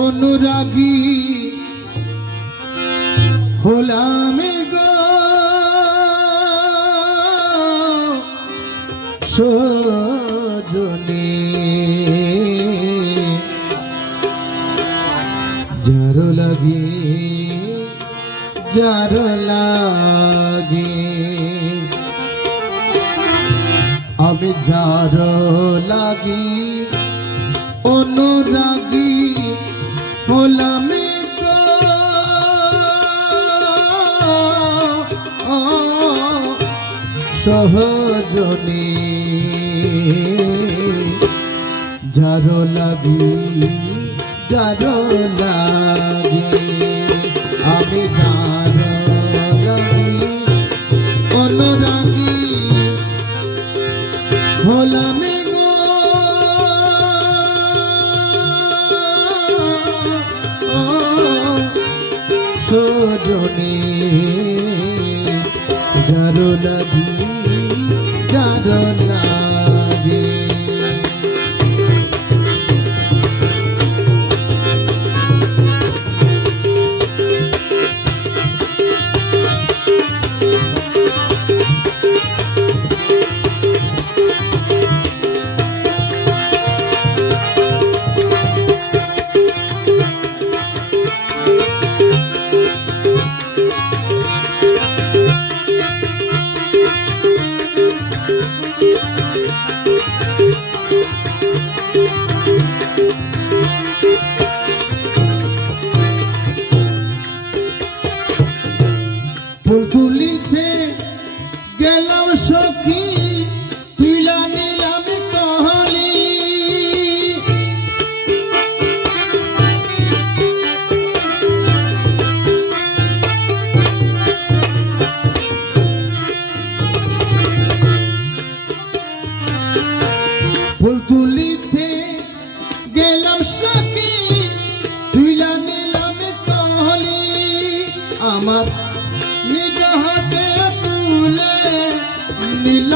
অনুরাগী। হলামে গো। যার লাগে যার লাগে। আমি যার লাগি অনুরাগী। হলাম। সহজনে যার লাগি যার লাগে আমি যার লাগি অনুরাগী হলাম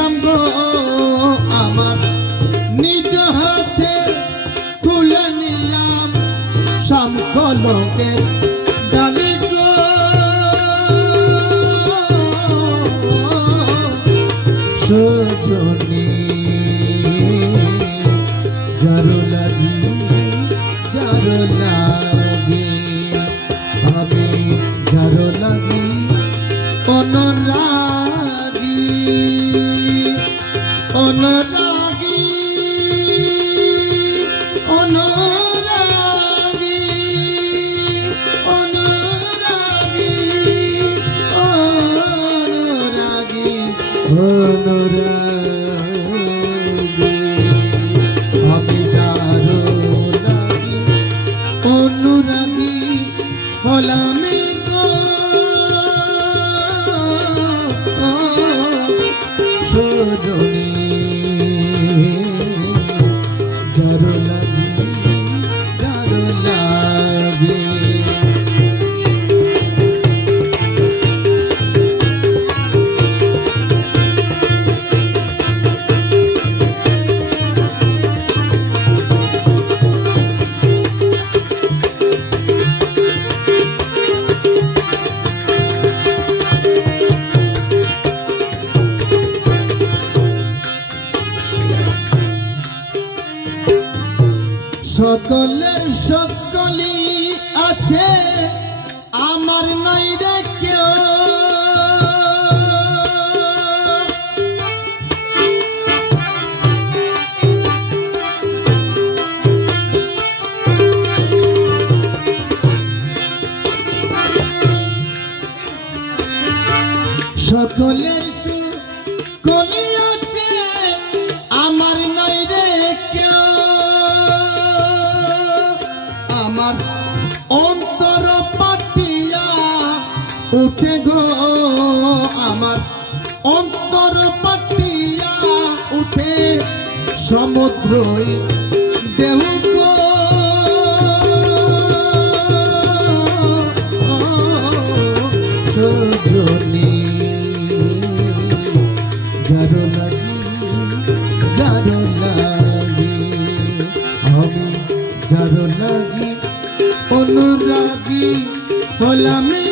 নিলাম গো তুলে নিলাম সমকলকের অনুরাগী অনুরাগী অনুরাগী অনুরাগী অনুরাগী। সকলের সকলি আছে, আমার নাই রে আমার অন্তর পাটিয়া উঠে গো, আমার অন্তর পাটিয়া উঠে সমুদ্রই দেহ গো। হলাম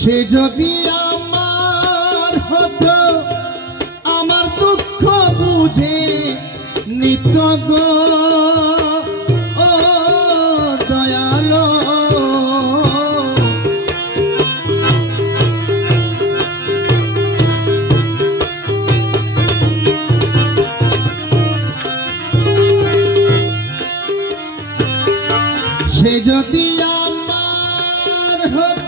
সে যদি আমার হতো, আমার দুঃখ বুঝে নিত গো। ও দয়ালো। সে যদি আমার হতো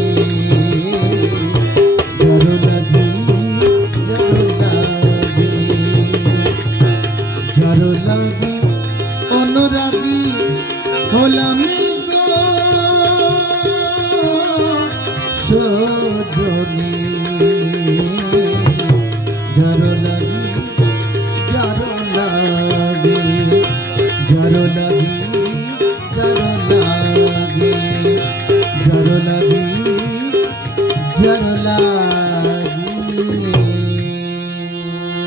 যারো লাগি